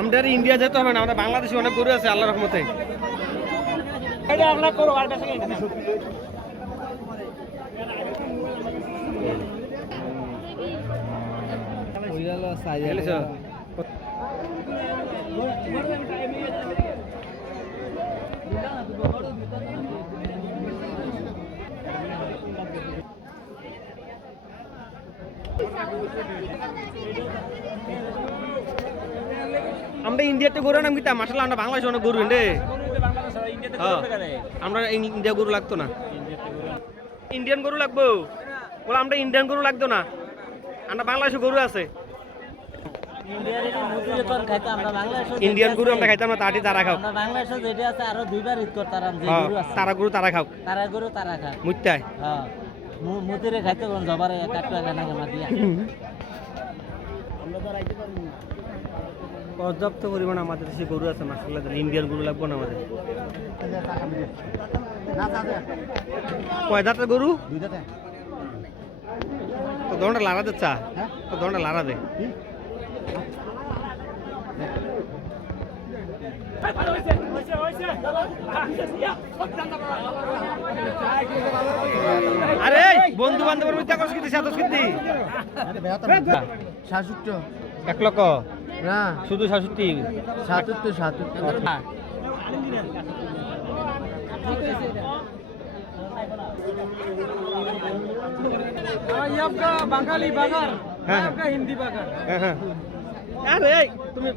আমাদের ইন্ডিয়া যেতে হবে না, আমরা বাংলাদেশে অনেক গরু আছে আল্লাহর রহমতে। আমরা ইন্ডিয়াতে গরু নাম কিতা মাশাআল্লাহ, আমরা বাংলাদেশে অনেক গরু রে। আমরা ইন্ডিয়া গরু লাগতো না, ইন্ডিয়ান গরু লাগবো বলে, আমরা ইন্ডিয়ান গরু লাগতো না, আমরা বাংলাদেশে গরু আছে। ইন্ডিয়ান গরু আমরা খাইতাম না, তাটি তারা খাও। বাংলাদেশে যেটা আছে আরো দুইবার ঈদ করতাম, যে গরু আছে তারা গরু তারা খাও, তারা গরু তারা খায় মুত্তায়। হ্যাঁ মুতিরে খাইতে কোন জবারে কাটটা গানা মাতিয়া। পর্যাপ্ত পরিমাণ আমাদের দেশে গরু আছে মাশাআল্লাহ, ইন্ডিয়ান গরু লাগবো না আমাদের। কয় দাঁতের গরু? দুই দাঁতে। তো দোনটা লাড়া দে চা, তো দোনটা লাড়া দে। আরে বন্ধু বান্ধবের মধ্যে কত কিনতে সাতশ কিনতে? 67 1 লক্ষ না, শুধু 67। 77 বাঙালি বাগার, হ্যাঁ হিন্দি বাগার। হ্যাঁ, আরে তুমি,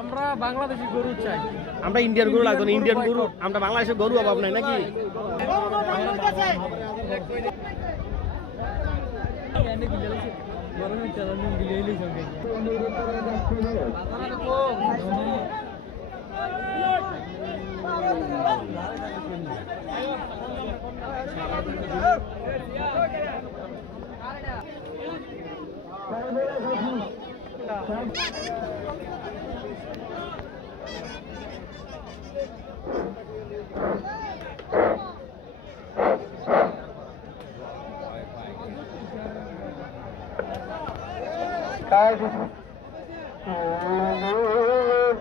আমরা বাংলাদেশি গরু চাই, আমরা ইন্ডিয়ান গরু লাগতো না, ইন্ডিয়ান গরু, আমরা বাংলাদেশের গরু অভাব নাই নাকি?